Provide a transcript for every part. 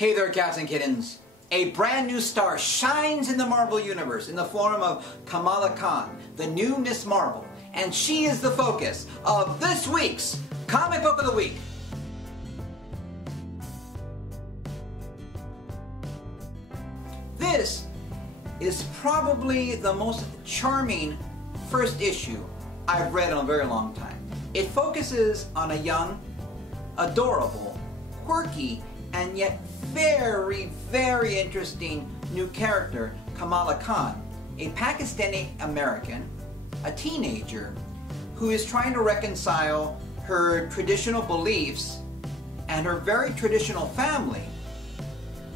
Hey there, cats and kittens. A brand new star shines in the Marvel Universe in the form of Kamala Khan, the new Miss Marvel, and she is the focus of this week's Comic Book of the Week. This is probably the most charming first issue I've read in a very long time. It focuses on a young, adorable, quirky, and yet very, very interesting new character, Kamala Khan, a Pakistani American, a teenager, who is trying to reconcile her traditional beliefs and her very traditional family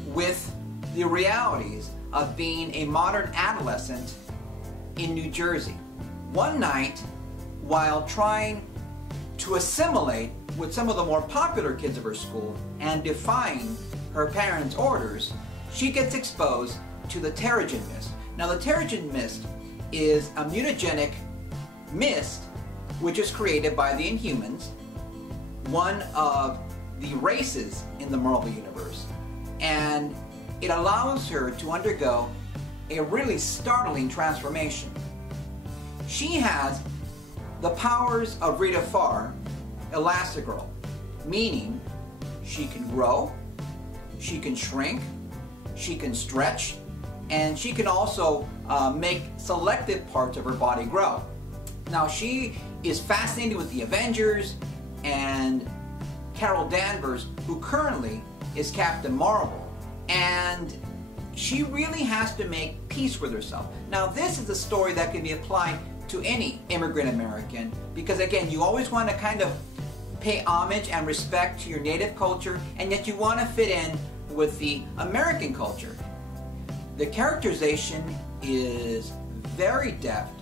with the realities of being a modern adolescent in New Jersey. One night, while trying to assimilate with some of the more popular kids of her school and defying her parents' orders, she gets exposed to the Terrigen Mist. Now, the Terrigen Mist is a mutagenic mist which is created by the Inhumans, one of the races in the Marvel Universe, and it allows her to undergo a really startling transformation. She has the powers of Rita Farr, Elastigirl, meaning she can grow, she can shrink, she can stretch, and she can also make selected parts of her body grow. Now, she is fascinated with the Avengers and Carol Danvers, who currently is Captain Marvel, and she really has to make peace with herself. Now, this is a story that can be applied to any immigrant American, because again, you always want to kind of pay homage and respect to your native culture, and yet you want to fit in with the American culture. The characterization is very deft,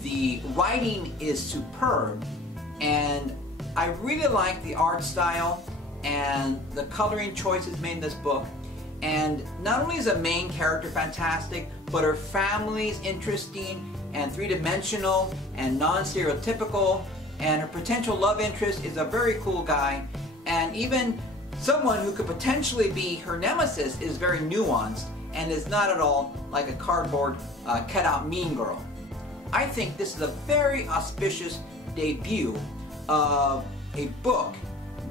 the writing is superb, and I really like the art style and the coloring choices made in this book. And not only is the main character fantastic, but her family is interesting and three-dimensional and non-stereotypical, and her potential love interest is a very cool guy, and even someone who could potentially be her nemesis is very nuanced and is not at all like a cardboard cutout mean girl. I think this is a very auspicious debut of a book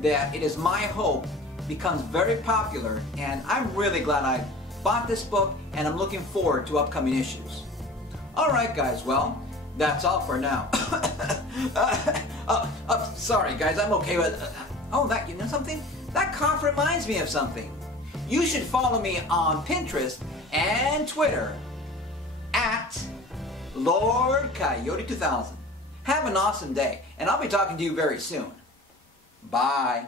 that it is my hope becomes very popular, and I'm really glad I bought this book, and I'm looking forward to upcoming issues. Alright guys, well, that's all for now. Sorry guys, I'm okay with you know something? That cough reminds me of something. You should follow me on Pinterest and Twitter at Lord Coyote 2000. Have an awesome day, and I'll be talking to you very soon. Bye.